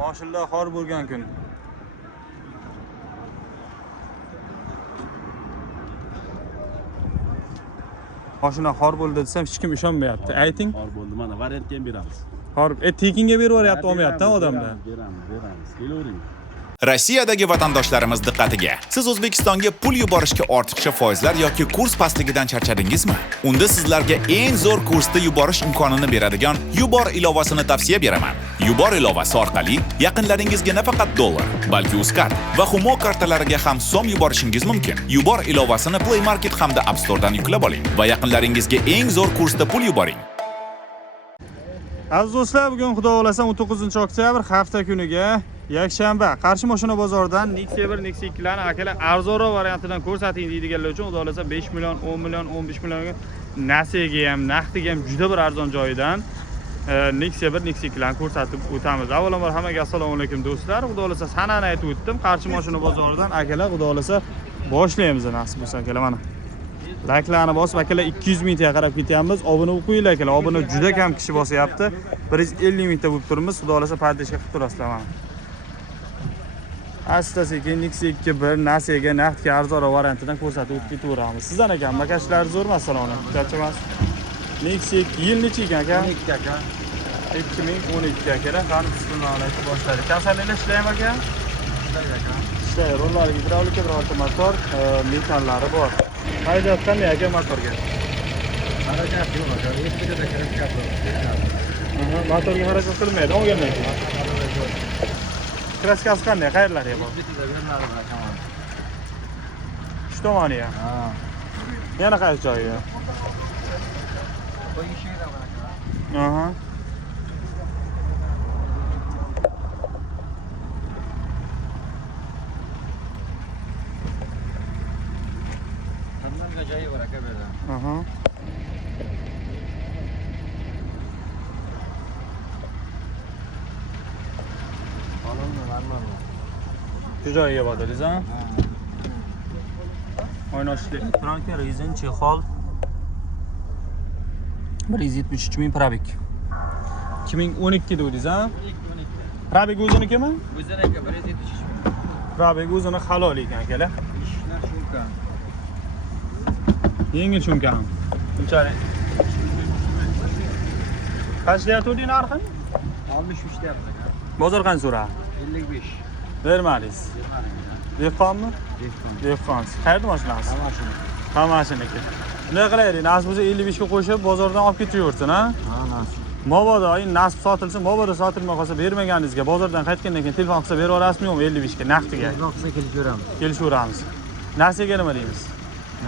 Moshinlar xor bo'lgan kun. Mashina xor bo'ldi desam hech kim ishonmayapti. Ayting. Xor bo'ldi. Mana variantga ham beramiz. Xor, tekinga berib yuboryapti, olmayapti odamlar. Beramiz. Kelavering. Rossiyadagi vatandoshlarimiz diqqatiga. Siz O'zbekistonga pul yuborishga ortiqcha foizlar yoki kurs pastligidan charchadingizmi? Unda sizlarga eng zo'r kursda yuborish imkonini beradigan Yubor ilovasini tavsiya beraman. Yubor ilovasi orqali yaqinlaringizga nafaqat dollar, balki Uzcard va Humo kartalariga ham so'm yuborishingiz mumkin. Yubor ilovasini Play Market hamda App Store'dan yuklab oling va yaqinlaringizga eng zo'r kursda pul yuboring. Aziz do'stlar, bugun xudo xolasa 19-oktyabr hafta kuniga yakshanba Qarshi mashina bozoridan Nexia 1, Nexia 2 larni akalar arzonroq variantidan ko'rsating deydiganlar uchun xudo xolasa 5 million, 10 million, 15 millionga nasiyaga ham, naqdiga ham juda bir arzon joyidan Nexia 1, Nexia 2 larni ko'rsatib o'tamiz. Avvalambor hammaga assalomu alaykum do'stlar. Xudo xolasa sanani aytib o'tdim. Qarshi mashina bozoridan akalar xudo xolasa boshlaymiz nasib bo'lsa akalar mana. Like'larni bosib akalar 200 mingtaga qarab ketyapmiz. Obuna o'qinglar akalar. Obuna juda kam kishi bosyapti. 150 mingta bo'lib turibmiz. Xudo xolasa pardashga qilib turasizlar mana. Asta-sekin Nexia 2.1 nasiyaga naqdga arzonroq variantidan ko'rsatib o'tib ketaveramiz. Sizdan ekan, makashlar zo'rmi? Assalomu alaykum. Charchamas. Nexia 2 yil necha ekan aka? 12 aka. 2012 akalar. Qani bismillahirrohmanirrohim boshladik. Kasalliklar ishlaymi aka? Ishlaydi aka. Ishlaydi. Rollari gidravlika, birorta motor, metallari bor. Haydab qanday aka motorga? Xarajat yo'q aka. Eskida kirib Motorga xarajat qilmaydi, olgandan keyin. Kraskasi qanday? Qayerlarga bor? Shu tomoni ham. Ha. Yana qaysi joyiga? Aha. Hammaga joyi bor aka bu yerda. Aha. Shu joyiga bordingiz, ha? Oynoshli ekranka, rezin, chexol. 173 ming probek. 2012 dedingiz, ha? 12. Probek o'zinikimi? O'ziniki 173 ming. Probek o'zini halol ekan akalar. Ishlar shunqa. Yengil cho'nkam. Bunchalik. Qancha narxi? 63 deyapti aka. Bozor qancha so'ra? 55. Bermadingiz. Dehqonmi? Dehqon. Qayerda mashinasi? Hammashiniki. Nima qilaylik? Nasib bo'lsa 55 ga qo'shib bozordan olib ketaversin, ha? Ha, nasib. Mabodo, nasib sotilsin, mabodo sotilmay qolsa bermaganingizga bozordan qaytgandan keyin telefon qilsa berib olasizmi yo'qmi 55 ga naqdiga? Telefon qilsa kelishaveramiz. Kelishaveramiz. Nasiyaga nima deymiz?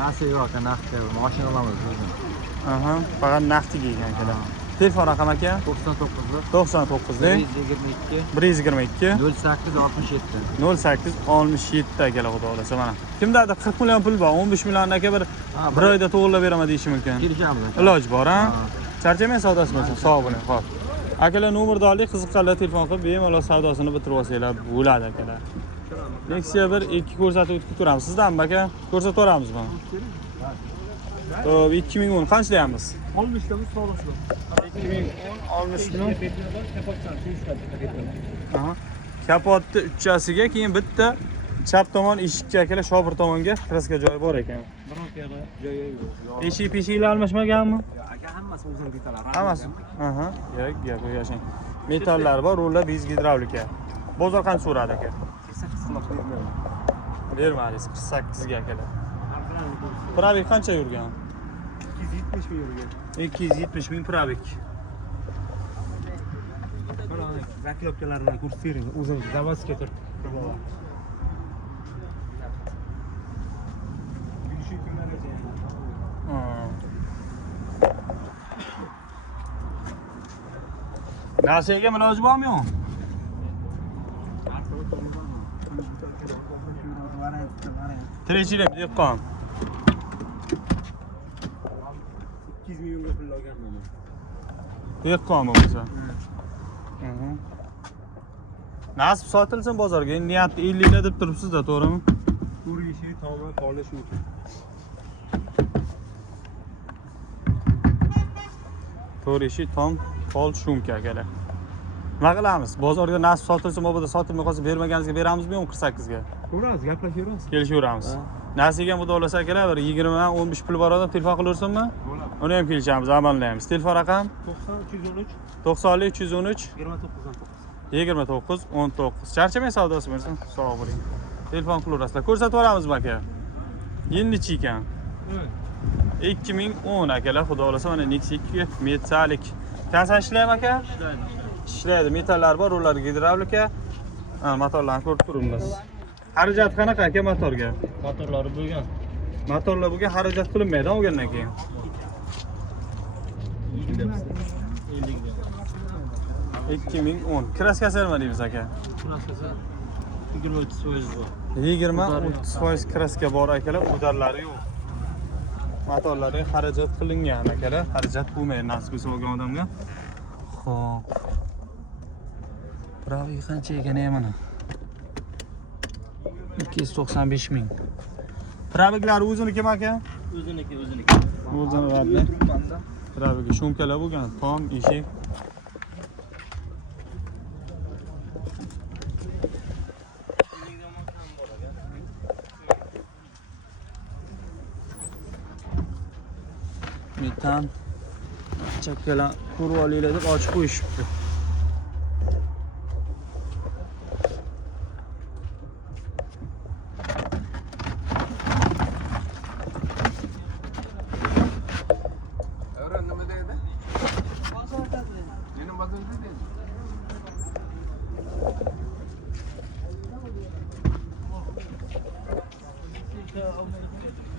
Nasiya yo'q aka, naqdga mashina olamiz o'zim. Aha, faqat naqdiga ekan akalar. Telefon raqam aka? 99 99 122 122 0867 0867 akalar xudo xolasa mana. Kimdadir 40 million pul bor, 15 million aka bir oyda to'g'irlab beraman deyishi mumkin. kelishamiz. Iloj bor, ha? Charchamay savdosi bo'lsin, sog' bo'ling, xo'p. Akalar nomerni oling, qiziqqanlar telefon qilib bemalol savdosini bitirib olsanglar bo'ladi akalar. Nexia 1 2 ko'rsatib o'tib turamiz. Sizdanmi aka? Ko'rsatib oramizmi? Xo'p, 2010 qanchlayapmiz? 60 tamiz sog'lashdi. 2010 60 Aha. Kapotni uchchasiga, keyin bitta chap tomon eshikka akalar shopir tomonga kraska joyi bor ekan. Birontayga joyi yo'q. Eshik almashmaganmi? Aka hammasi o'zim detallar. Hammasi. Aha. Yo'q, gap yashang. Metallari bor, rullar biz gidravlika. Bozor qancha so'radi aka? 48 qilib berdim. Bermadingiz 48 ga akalar. Probek qancha yurgan? 270 ming yurgan. 270 ming probek. Mana zaklepkalarni ko'rsatering. O'zim zavodga turib. Nasiyaga iloji bormi yo'q? Tirikchilik dehqon. 200 millionga pul olganman. Dehqon bo'lsa. Nasib sotilsin bozorga. Endi niyatni 50 ga deb turibsiz-da, to'g'rimi? Ko'rishi, tomi, polish mumkin. To'rishi tom, pol shumka akalar. Nima qilamiz? Bozorga nasib sotilsa, mobodo sotilmay qolsa bermaganingizga beramizmi 48 ga? Ko'ramiz, gaplashaveramiz. Kelishaveramiz. Nasiga xudo xolasa akalar bir 20-15 pul bor odam telefon qilaversinmi? Uni ham kelishamiz, amallaymiz. Telefon raqam 90 313 90 313 29 19. Charchamay savdosi bersin. Sog' bo'ling. Telefon qilaverasizlar. Ko'rsatib yuboramizmi aka? Yilnichi ekan. 2010 akalar, xudo xolasa mana Nexia 2 metalik. Kansan ishlaymi aka? Ishlaydi. Metallar bor, ular gidravlika. Motorlarni ko'rib turibmiz. Xarajat qanaqa aka motorga? Motorlari bo'lgan. Motorlar bo'lgan xarajat qilinmaydi olgandan keyin. 2010. Kraskasi nima deymiz aka? 20-30% bor. 20-30% kraska bor akalar, udarlari yo'q. Motorlari xarajat qilingan akalar, xarajat bo'lmaydi nasib etsa olgan odamga. Xo'p. Pravi qancha ekan mana? 295 ming. Praviklari o'zinikimi aka? O'ziniki. O'zini Praviga shumkalar bo'lgan, tom, eshik. Metan chakkalar ko'rib olinglar deb ochib qo'yishibdi.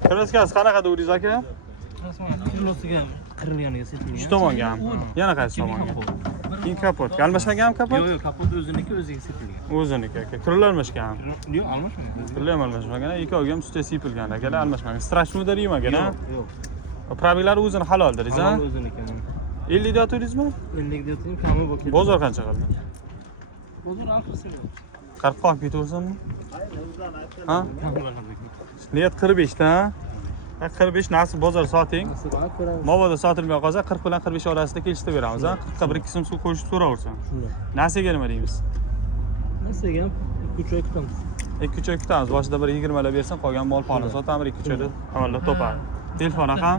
Kraskasi qanaqa deysiz aka? Kilosiga qirilganiga setilgan. Shu tomongami? Yana qaysi tomonga? Keyin kapot. Almashmaganmi kapot? Yo'q, kapot o'ziga setilgan. O'ziniki aka. Kirlar almashgan. Yo'q, almashmagan. Kirlar almashmagan. Ikkovi ham sutga sepilgan akalar, almashmagan. Strashnoda deymagan, a? Yo'q. Praviklari o'zini halol deriz, a? O'ziniki. 50 deyotdingizmi? 50 deyotgan kami bor. Bozor qancha qildi? Bozor axirsi. 40 qolib ketaversinmi? Ha? Niyat 45 ta. 45 nasib bozor soting. Mobodo sotilmay qolsa 40 bilan 45 orasida kelishtirib beramiz, ha? 40 ga 1-2 so'm qo'shib so'raversin. Nasiga nima deymiz? Nasiga 2 oy kutamiz. 2 oy kutamiz. Boshida bir 20 lab bersin, qolgan mol polni sotamiz, 2 oyda amallab topadi. Telefon raqam?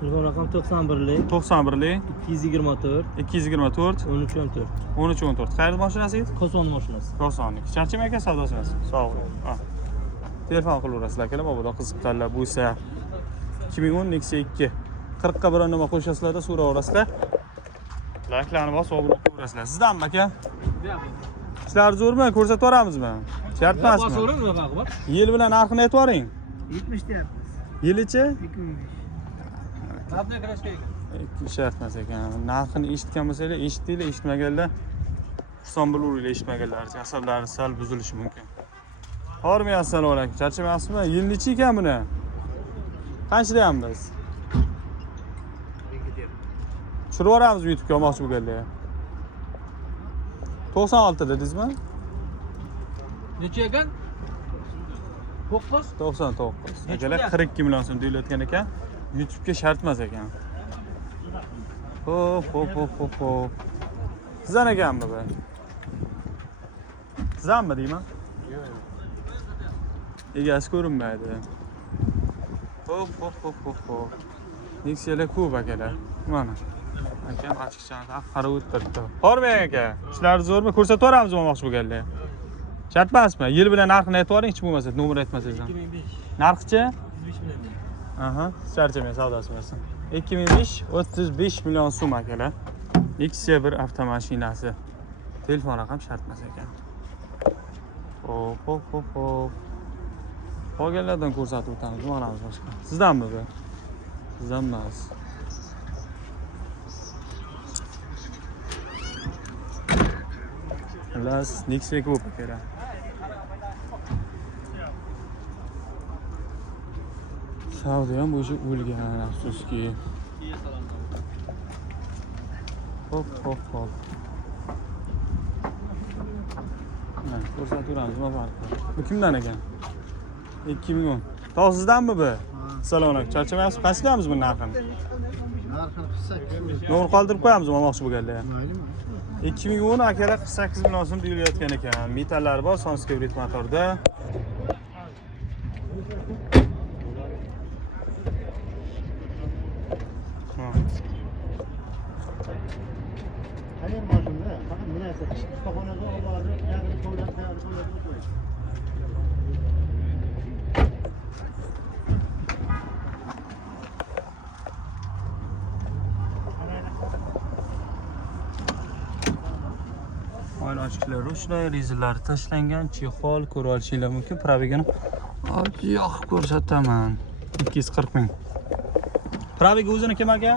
Telefon raqam 91lik 91lik 224 224 1314. 1314. Qayerda mashinasi edi? Koson mashinasi. Kosonniki. Charchamay aka savdosi. Sog' bo'ling. Ha. Telefon qilaverasizlar akalar, mobodo qiziqganlar bo'lsa 2010 Nexia 2 40 ga biron nima qo'shasizlarda so'raverasizlar. Layklarni bosib obro' qilaverasizlar. Sizdanmi aka? Ishlar zo'rmi? Ko'rsatib yuboramizmi? Shart emasmi? Boso'ring nima bor? Yil bilan narxini aytib yuboring. 70 deyapmiz. Yilichi? 2005. Qanday qarashga ekan? Shart emas ekan. Narxini eshitgan bo'lsanglar, eshitdinglar, eshitmaganlar xursand bo'laveringlar, eshitmaganlar. Asablari sal buzilishi mumkin. Hormay, assalomu alaykum. Charchamayapsizmi? Yilnichi ekan buni. Qancha deyapmiz? Tushirib yuboramiz YouTube'ga olmoqchi bo'lganlar. 96 dedingizmi? Necha ekan? 9. 99. Akalar 42 million so'm deyilayotgan ekan. YouTube'ga shart emas ekan. Hop. Sizdan ekanmi bu? Sizdanmi deyman? Egasi ko'rinmaydi. Hop. Nexialar ko'p akalar. Mana. Akam ochiqchani qarab o'tiribdi. Hormang aka. Ishlar zo'rmi? Ko'rsatib yuboramiz olmoqchi bo'lganlar. Shart emasmi? Yil bilan narxini aytib yuboring, hech bo'lmasa nomer aytmasangizdan. 2005. Narxchi? 35 million. Aha, charchamay savdosi bo'lsin. 2005 35 million so'm akalar. Nexia bir avtomashinasi. Telefon raqam shart emas ekan. Hop. Qolganlardan ko'rsatib o'tamiz, ma'nomiz boshqa. Sizdanmi bu? Sizdan emas. Xullas, Nexia ko'p kerak. Savdo ham o'sha o'lgan, afsuski. Hop. Mana ko'rsatib turamiz, nima farqi? Bu kimdan ekan? 2010. Tog' sizdanmi bu? Assalomu alaykum. Charchamayapsiz? Qanchadamiz bu narxini? Narxini qilsak. Nomer qoldirib qo'yamiz olmoqchi bo'lganlar. Maylimi? 2010 akalar 48 million so'm deyilayotgan ekan. Metallari bor, Sonskibrit motorda. Hayır başımda. Bakın münasebet. Ustaxonaga olib, yaqin qo'llar tayyor qilib qo'ying. Oyun ochkilar rushlay, rezillari tashlangan, chexol ko'rib olishinglar mumkin. Probegini yo'q ko'rsataman. 240 ming. Probegi o'ziniki aka?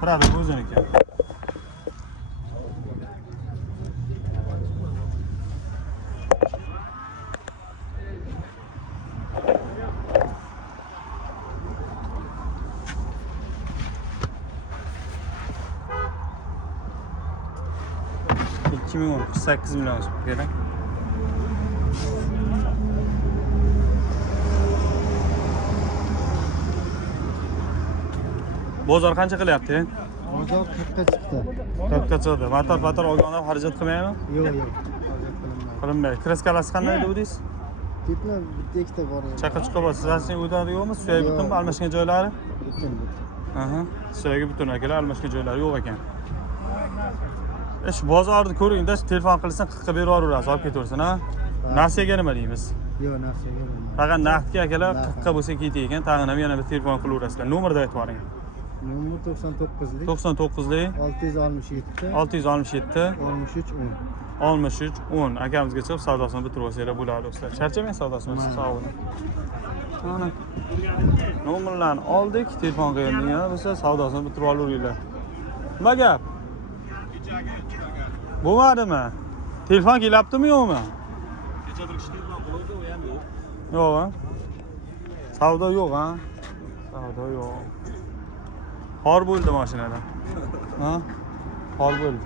Probegi o'ziniki. $2010 48 million so'm kerak. Bozor qancha qilyapti? Bozor 40 ta chiqdi. 40 ta chiqdi. Motor olganda xarajat qilmaymi? Yo'q. Qilinmaydi. Kreskalasi qanday dedingiz? Ketma, bitta ikkita bor. Chaqa chiqa bor. Sizlarning o'ylari yo'qmi? Suyagi butunmi? Almashgan joylari? Butun. Aha. Suyagi butun akalar, almashgan joylari yo'q ekan. Shu bozorni ko'ringda, telefon qilsang 40 ga berib yuborasiz, olib ketaversin, ha? Nasiyaga nima deymiz? Yo'q, nasiyaga bo'lmaydi. Faqat naqdga akalar 40 ga bo'lsa ketay ekan, tag'in ham yana bir telefon qilaverasizlar. Nomerni aytib boring. Nomer 99lik 99lik 667 667 63 10. 63 10 akamizga chiqib savdosini bitirib olsanglar bo'ladi do'stlar. Charchamang savdosini, sog' bo'ling. Mana nomerlarni oldik, telefon qilgan bo'lsa savdosini bitirib olaveringlar. Nima gap? Bo'lmadimi? Telefon kelyaptimi yo'qmi? Kecha bir kishi telefon qiluvdi, u ham yo'q. Yo'q, ha? Savdo yo'q, ha? Savdo yo'q. Xor bo'ldi mashinada. Ha? Xor bo'ldi.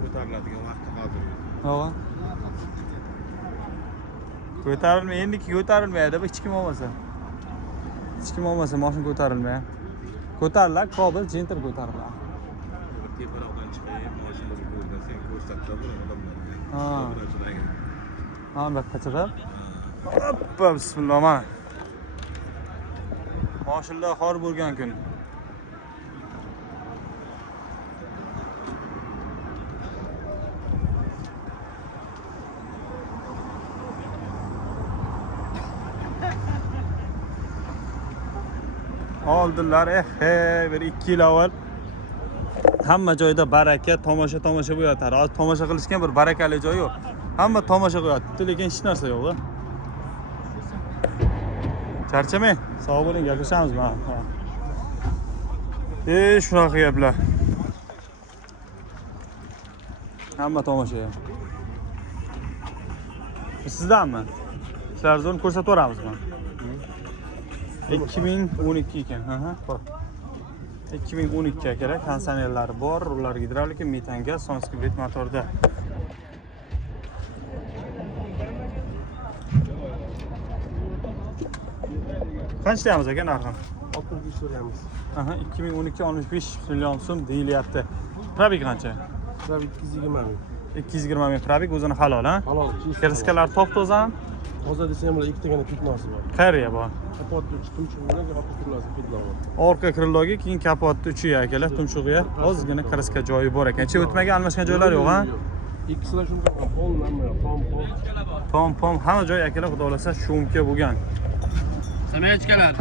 Ko'tariladigan vaqti hozir. Yo'q. Ko'tarilmaydi, endi ko'tarilmaydi, hech kim olmasa. Hech kim olmasa mashina ko'tarilmaydi. Ko'tariladi, Kobul Center ko'tariladi. Teparoqdan chiqib, mashinaga ko'rsatsa, ko'rsatsa bo'ladi odamlarga. Ha. Ha, bak qachirib. Hoppa, bismillah mana. Mashinalar xor bo'lgan kun. Oldilar, bir 2 yil avval hamma joyda baraka, tomosha bo'latar. Hozir tomosha qilishgan bir barakali joy yo'q. Hamma tomosha qilyapti, lekin hech narsa yo'q-da. Charchamang, sog' bo'ling, gaplashamiz mana. Shunaqa gaplar. Hamma tomosha. Sizdanmi? Sizlar zo'n ko'rsatib beramizmi? 2012 ekan. Aha, bor. 2012 kerak, konditsionerlari bor, rullar gidravlika, metan gaz, Sonskibrit motorda. Qancha deyapmiz aka narxini? 65 so'raymiz. Aha, 2012 65 million so'm deyilyapti. Probeg qancha? Probeg 220 ming. 220 ming probeg, o'zini halol, ha? Halol. Kreskalar top-tozam. Hozir desam bular ikkitagina pitnosi bor. Qayerga bor? Kapotni tumshug'iga orqa pitnosi pitnosi. Orqa kriloga, keyin kapotni uchiga akalar, tumshug'iga ozgina kreska joyi bor ekan. Ichi o'tmagan, almashgan joylar yo'q, ha? Ikkisida shunday pom, Pom, hamma joy akalar xudo xolasa shumka bo'lgan. Samayachkalar.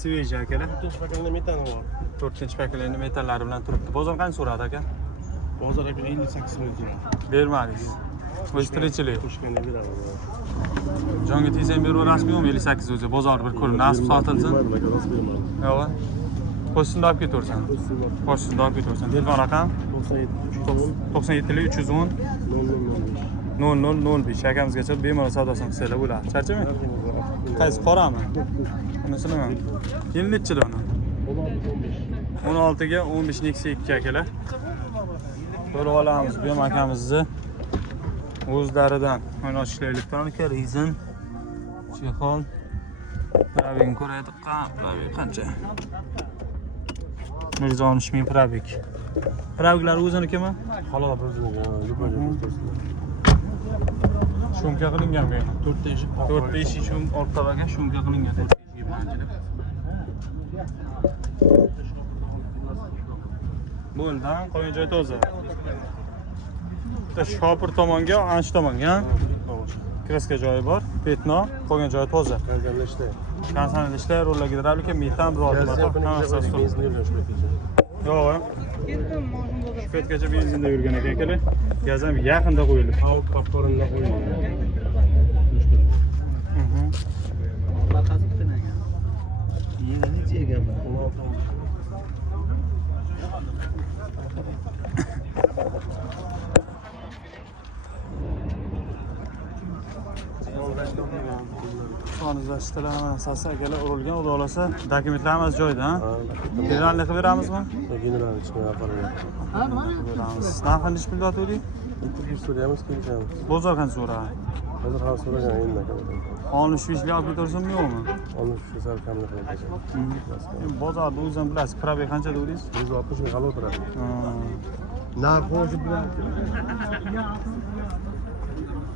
Sveji akalar. 4-pakalni metani bor. 4-pakalni metallari bilan turibdi. Bozor qancha so'radi aka? Bozor aka 58 ming so'radi. Bermadingiz. O'ztirchilik. Qo'shganda beraman. Jonga tegsang beraverasizmi yo'qmi? 58 o'zi bozor bir ko'rib nasib sotilsin. Yo'q. Qo'shimda olib ketaversan. Qo'shimda olib ketaversan. Telefon raqam 97 310 0005 akamizgacha bemalol savdosini qilsanglar bo'ladi. Charchamang. Qaysi qorami? Bunisi nima? Yil nechilik uni? 16 15. 16 ga 15 Nexia 2 akalar. Ko'rib olamiz bu ham akamizni o'zlaridan. Mana ochishlar elektronika, rezin, chexol. Probegini ko'raylik. Probeg qancha? 160 ming probeg. Probeglar o'zinikimi? Halol o'ziniki. Shumka qilingan bu ham. 4 eshik shum orqa bagan shumka qilingan 4 eshik bilan. Bo'ldan qo'yin joy toza. Bitta shopir tomonga, anch tomonga kraska joyi bor. Petno, qo'ygan joyi toza. Kansanada ishlar, roller gidravlika, metan, roller motor, hammasi asli. Yo'q. Petgacha benzinda yurgan ekan akalar. Gaz ham yaqinda qo'yildi. Avt popcornda qo'yilgan. Sonizlashtirishlar ham asasi akalar urilgan, xudo xolasa dokumentlar hammasi joyida, ha? Generalni qilib beramizmi? General ichki aqalga. Beramiz. Narxini necha pulga o'taylik? Bitta so'raymiz, kelishamiz. Bozor qancha so'ra? Hozir ham so'ragan endi aka. 65 ga olib ketursinmi yo'qmi? 13 sal kamlik qilib. Bozorda o'zim bilasiz, probeg qancha deysiz? 160 ming halol turadi. Narxi o'zi bilan.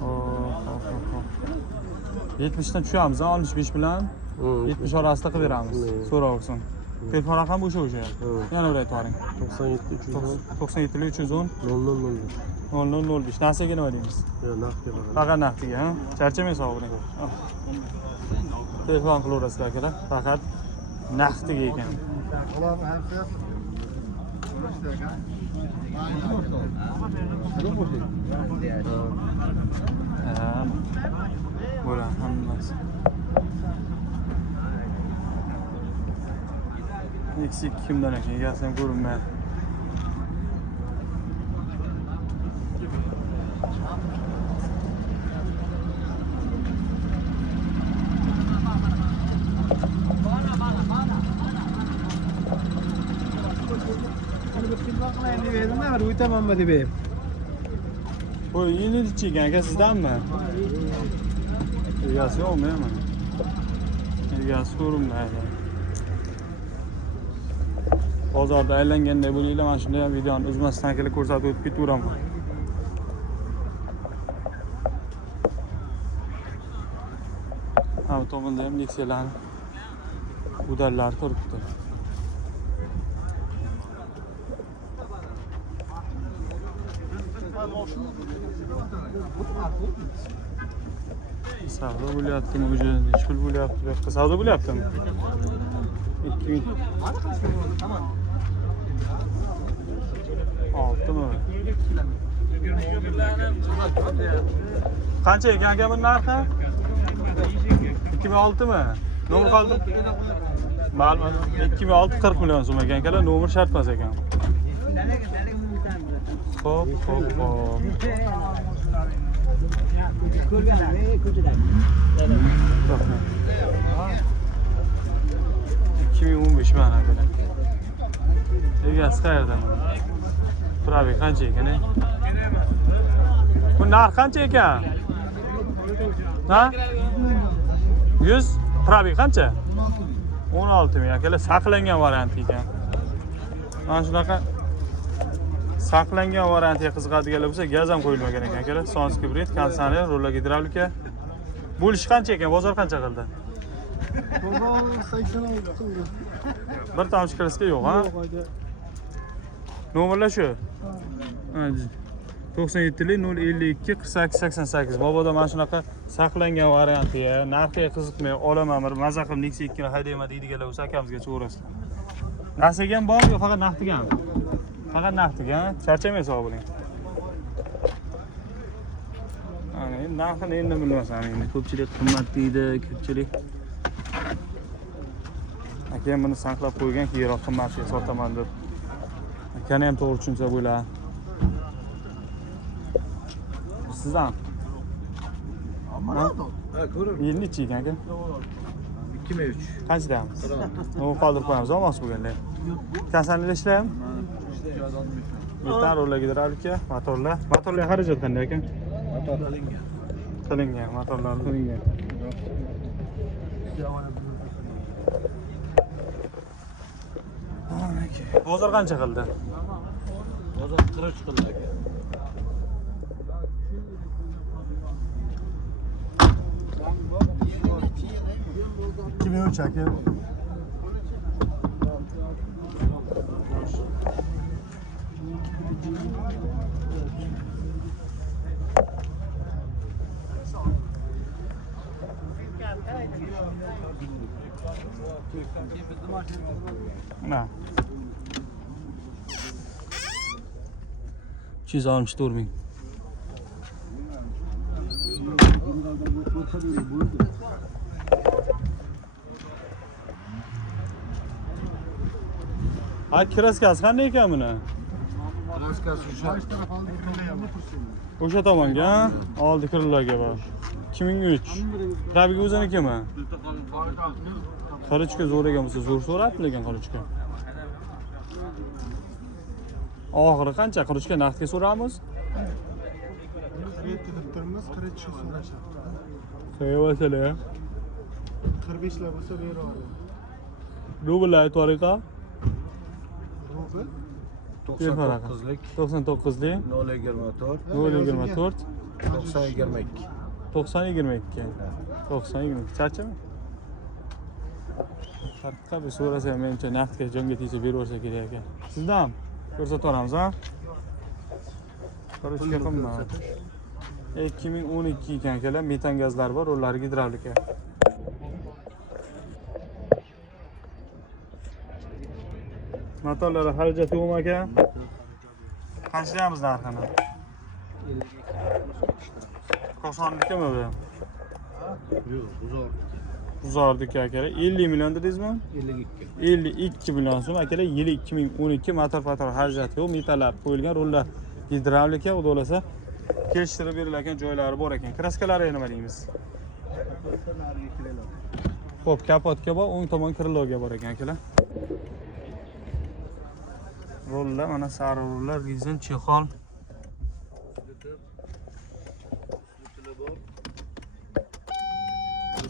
Hop. 70 dan tushamiz, 65 bilan 70 orasida qilib beramiz. So'raversin. Telefon raqami o'sha. Yana bir aytib bering. 97 310 97 310 0005. Narsaga nima deymiz? Yo'q, naqdga boradi. Faqat naqdiga, ha? Charchamay savoring. Telefon qilaverasizlar akalar. Faqat naqdiga ekan. Ularni hamsi Bo'la hammasi. Eksik kimdan ekan? Egasi ham ko'rinmaydi. Uytamanmi deb ey. Qo'y, yeni ichigan aka sizdanmi? Egasi yo'qmi ham? Egasi ko'rinmaydi. Bozorda aylanganday bo'linglar, mana shunday videoni uzmasdan kelib ko'rsatib o'tib ketaveraman. Bu tomonda ham Nexia'larni udallar turibdi. Savdo bo'lyaptimi? O'zi necha pul bo'lyapti? Bu yoqda savdo bo'lyaptimi? 2000. Oltimi? Qancha ekan aka bu narxi? 2006 mi? Nomer qoldi? Ma'lum. 2006 40 million so'm ekan akalar, nomer shart emas ekan. Hop. 2015 mana akalar. Egasi qayerda mana? Probeg qancha ekan? Bu narx qancha ekan? Ha? 100 probeg qancha? 16 ming akalar, saqlangan varianti ekan. Mana shunaqa saqlangan variantiga qiziqadiganlar bo'lsa, gaz ham qo'yilmagan ekan akalar. Sons kibrit, konditsioner, roller gidravlika. Bo'lish qancha ekan? Bozor qancha qildi? bozor 86 qildi. Bir tomchi kraska yo'q, ha? Nomerlar shu. 97lik 052 48 88. Boboda mana shunaqa saqlangan variantiga, narxiga qiziqmay olaman, bir maza qilib Nexia 2 ni haydayman deydiganlar bo'lsa, akamizga so'rasizlar. Narsaga ham bormi, faqat naqdigami? Faqat naqdiga, charchamay hisob qiling. Ana, endi narxini endi bilmasam, endi ko'pchilik qimmat deydi, ko'pchilik. Akam buni saqlab qo'ygan, keyinroq qimmatga sotaman deb. Akani ham to'g'ri tushunsa bo'ladi. Sizdan? Ha, ko'rib. Endi necha ekan aka? 2.3. Qancha deyapmiz? U qoldirib qo'yamiz, olmoqchi bo'lganlar. Kasallik ishlaymi? Metan rollar gidravlika, motorlar. Motorlar xarajat qanday ekan? Motor qilingan. Qilingan, motorlar qilingan. Bozor qancha qildi? Bozor 43 qildi aka. Kim aka? Na. 264 ming. Ay kraskasi qanday ekan buni? O'sha tomonga, oldi kirlarga bor. 2003. Tabiiy o'zinikimi? Qarichka zo'r ekan bo'lsa, zo'r so'rabdi lekin qarichka. Oxiri qancha qarichka naqdga so'ramiz? Turimiz 43 so'rashadi. Qo'ya masala. 45 lar bo'lsa beraveradi. Rubl tariqa? Rubl 99lik 99lik 0.24 0.24 90.22. 90.22. 90.22. Charchami? Farqqa bir so'rasam, menimcha naqdga jonga tegsa beraversa kerak ekan. Sizdan ko'rsatib olamiz, ha? Qarichka qimmat. 2012 ekan akalar, metan gazlar bor, ular gidravlika. Motorlar xarajat yo'qmi aka? Qancha deyapmiz narxini? 90likmi bu? Yo'q, uzor. Uzordik akalar. 50 million dedingizmi? 52. 52 million so'm akalar. Yili 2012 motor xarajat yo'q, metallar qo'yilgan, rullar gidravlika, xudo xolasa kelishtirib berilgan joylari bor ekan. Kraskalari nima deymiz? Xo'p, kapotga bor, o'ng tomon kriloga bor ekan akalar. Rollar, mana sariq rollar, rezin, chexol.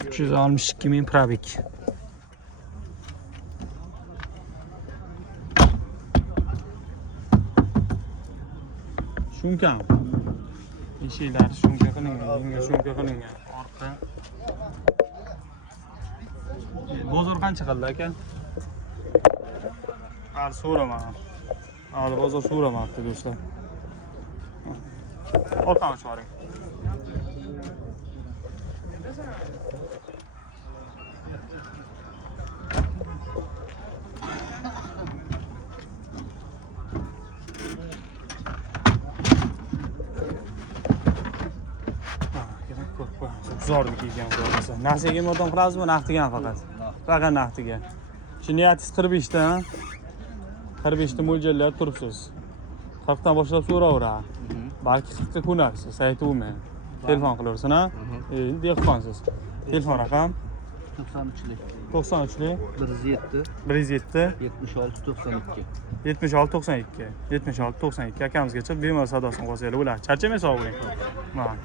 Uch yuz oltmish ikki ming probek. Shunka. Eshiklar shunka qilingan, yengil shunka qilingan. Orqa. Bozor qancha qildi aka? Har so'rama. Hali bozor so'ramabdi do'stlar. Orqani chiqaring. Zo'rniki ekan bo'lsa. Naqdga modam qilamizmi, naqdga faqat? Faqat naqdga. Shu niyatingiz 45 ta, 45 ta mo'ljallab turibsiz. 40 dan boshlab so'raveradi. Balki 40 ga ko'narsiz, sayti bo'lmaydi. Telefon qilaversin, ha? Dehqonsiz. Telefon raqam 93lik 93lik 107 107 76 92. 76 92 76 92 akamizgacha bemalol sadosini qo'ysanglar bo'ladi. Charchamay sog' bo'ling. Mana.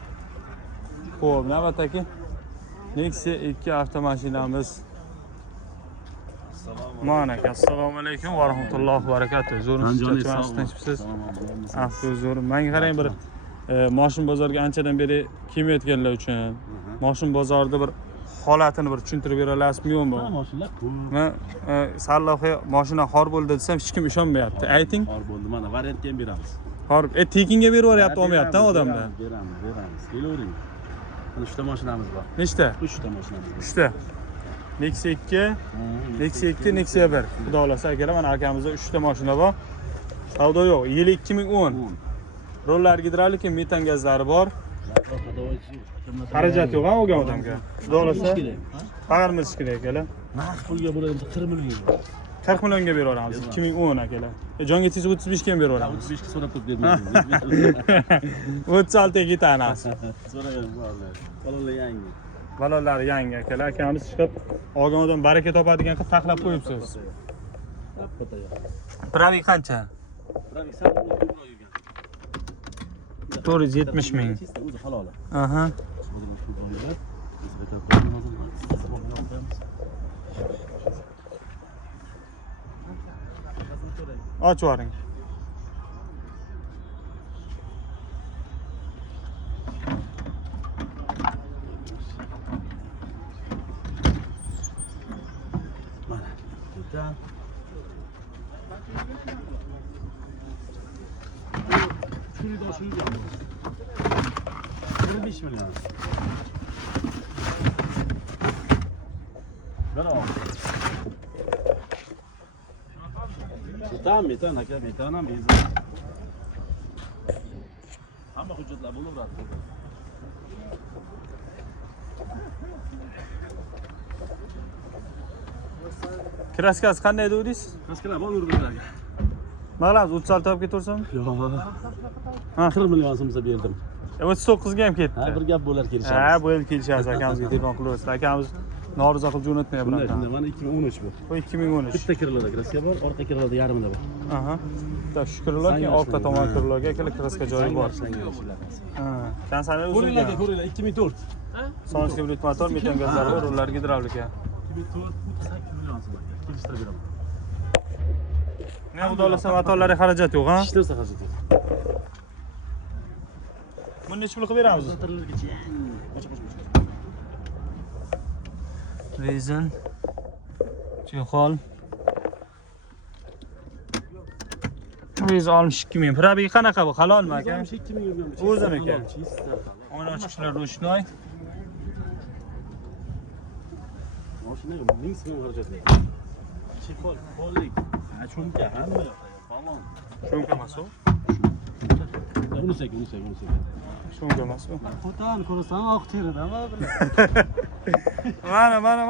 Xo'p, navbatdagi Nexia 2 avtomashinamiz. Assalomu alaykum va rahmatullohi va barakatuh. Zo'rmisiz, tinchmisiz? Afsus, zo'r. Menga qarang, bir mashina bozorga anchadan beri kelmayotganlar uchun mashina bozorida bir holatini bir tushuntirib bera olasizmi, yo'qmi? Mashinalar ko'p. Men sallohi mashina xor bo'ldi desam, hech kim ishonmayapti. Ayting. Xor bo'ldi. Mana variantga ham beramiz. Xor, tekinga beraveryapti, olmayapti odamlar. Beramiz. Kelavering. Mana 3 ta mashinamiz bor. Nechta? 3 ta mashinamiz bor. 3 ta. Nexia 2, Nexia 2, Nexia 1. Xudo xolasa akalar, mana akamizda 3 ta mashina bor. Savdo yo'q. Yili 2010. Rollar gidravlika, metan gazlari bor. Xarajat yo'q, olgan odamga. Xudo xolasa faqat millish kerak akalar. Narx pulga bo'ladi 40 million. 40 millionga beraveramiz 2010 akalar. Jonga tegsa 35 ga ham beraveramiz. 35 ga so'rab turib bermaymiz. 36 ga ketamiz. So'ravering bolalar. Bolalar yangi. Balonlari yangi akalar. Akamiz chiqib olgan odam baraka topadigan qilib taxlab qo'yibsiz. Pravik qancha? 470 ming. O'zi halol. Aha. Ochib yuboring. Mana. Bitta. Shuni da shuni da. 25 million. Bravo. Metan aka, metan ham benzin. Hamma hujjatlar bo'laveradi. Kraskasi qanday dedingiz? Kraskalar bor urganlarga. Maqlamiz 36 olib ketaversammi? Yo'q. Ha, 40 million so'msa berdim. 39 ga ham ketdi. Ha, bir gap bo'lar kelishamiz. Ha, bu yil kelishamiz akamizga telefon qilyapsiz. Akamiz norizo qilib jo'natmayapti Bunday, bunaqa. mana 2013 bu. Bu 2013. Bitta kirlarda kraska bor, orqa kirlarda yarmida bor. Aha. Bitta shu kirlar, keyin orqa tomon kirlarga ikkala kraska joyi bor. Ha, kansani Ko'ringlar, o'zingizga. ko'ringlar 2004. Sonski hibrid motor, metan gazlar bor, rullar gidravlika. 2004 8 million so'm. Kelishtirib beraman. Ne xudo xolasa motorlarga xarajat yo'q, ha? Hech narsa xarajat yo'q. Buni necha pul qilib beramiz? Rezin, chexol. Rezin 62 ming. Probegi qanaqa bu? Halolmi aka? 62 ming yurgan. O'ziniki. O'yna chiqishlar ro'shnoy. Mashinaga 1000 so'm xarajat yo'q. Chexol, pollik, chunka hamma yo'q. Balon. Shunga emas u. Unisek. Shunga emas u. Xotan ko'rasan oq teridami bular?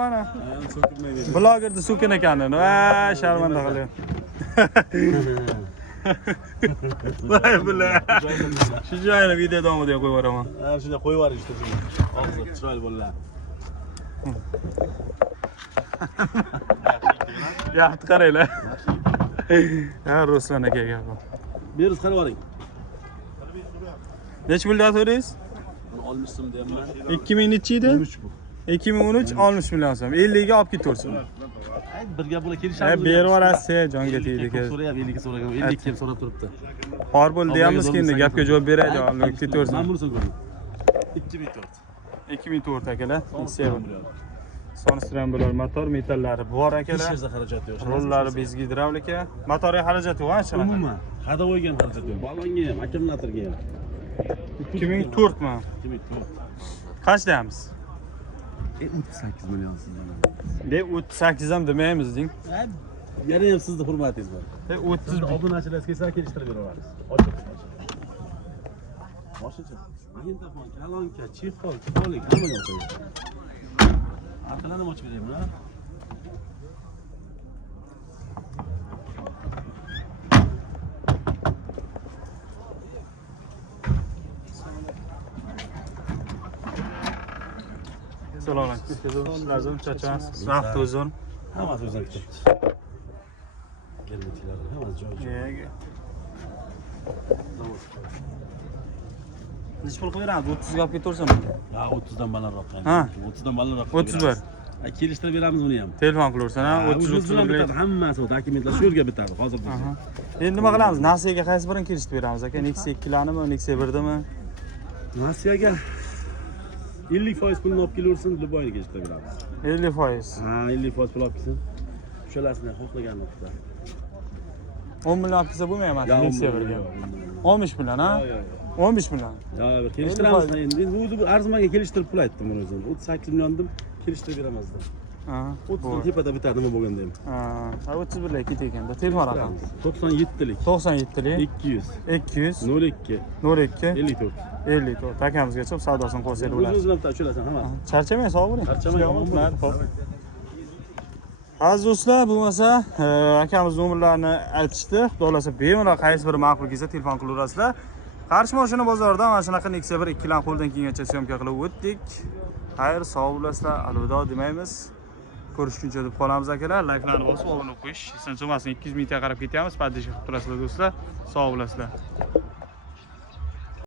Mana. Blogerda so'kin ekanini. Va, sharmanda qilyapti. Voy bular. Shu joyini video davomida qo'yib yuboraman. Ha, shunda qo'yib yuborishdi. Hozir chiroyli bo'ladi. Yaxshi qaranglar. Ha, Ruslan akaga bu. Berib qarab oling. Necha pul deyapsiz? Buni olmishsim deyapman. 2000 nechi edi? 13 bu. 2013 60 million so'm. 50 ga olib ketaversin. Ay, bir gap bo'la kelishamiz. Berib yuborasiz, jonga tegdi. So'rayap, 50 ga so'ragan, 52 ham so'rab turibdi. Xor bo'ldi deyapmiz endi, gapga javob beraylik, olib ketaversin. Men buni so'radim. 2004. 2004 akalar. Sonstran bular motor metallari bor akalar. Hech narsa xarajat yo'q. Rollari bez gidravlika. Motorga xarajat yo'q, ha, shunaqa. Umuman, hadovoyga ham xarajat yo'q. Balonga ham, akkumulyatorga ham. 2004 mi? 2004. Qancha deyapmiz? 38 million sizdan. De 38 ham demaymiz deng. Yana ham sizni hurmatingiz bor. 30 obunachilar kelsa kelishtirib beraveramiz. Ochiq. Boshqa. Magnitofon, kolonka, chexol, polik hamma yo'q. Arqalarni ochib beraymi, ha? Salom alaykum. Lazım çaças. Vaqt uzun. Hammasi o'zim ketibdi. Gelmeklar, hammasi joy-joy. Necha pul qilib beramiz? 30 ga olib ketaversin. Ha, 30 dan balandroq. Ha. 30 dan balandroq. 31. Kelishtirib beramiz buni ham. Telefon qilaversin, ha? 30 bilan bitadi, hammasi dokumentlar shu yerga bitadi hozir bizda. Endi nima qilamiz? Nasiyaga qaysi birini kelishtirib beramiz aka? Nexia 2lanimi, Nexia 1dimi? Nasiyaga 50% pulni olib kelaversin, Dubayga kelishtirib beramiz. 50%. Ha, 50% pul olib kelsin. O'shalasini xohlaganini qilsa. 10 million olib kelsa bo'lmayapti Nexia 1ga. 15 million, ha? 15 million. Ya, kelishtiramiz endi. O'zi arzimaga kelishtirib pul aytdim buni o'zim. 38 million dedim, kelishtirib beramiz dedim. Ha. 30 tepada bitadi nima bo'lganda ham. Ha, 31 lik ketdi ekanda. Telefon raqami. 97lik. 97lik 200 200 02 02 54. 54. Akamizga chiqib savdosini qilsak bo'ladi. O'zingiz bilan tushulasan hammasi. Charchamang, sog' bo'ling. Charchamang. Aziz do'stlar, bo'lmasa akamiz nomerlarini aytishdi. Xudo xolasa bemalol qaysi biri ma'qul kelsa telefon qilaverasizlar. Qarshi mashina bozorida mana shunaqa Nexia 1 ikkilan qo'ldan kelgancha syomka qilib o'tdik. Xayr, sog' bo'lasizlar. Alvido demaymiz. Ko'rishguncha deb qolamiz akalar. Like'larni bosib, obuna qo'yish. Eson so'masin 200 mingga qarab ketyapmiz. Podдержка qilib turasizlar do'stlar. Sog' bo'lasizlar.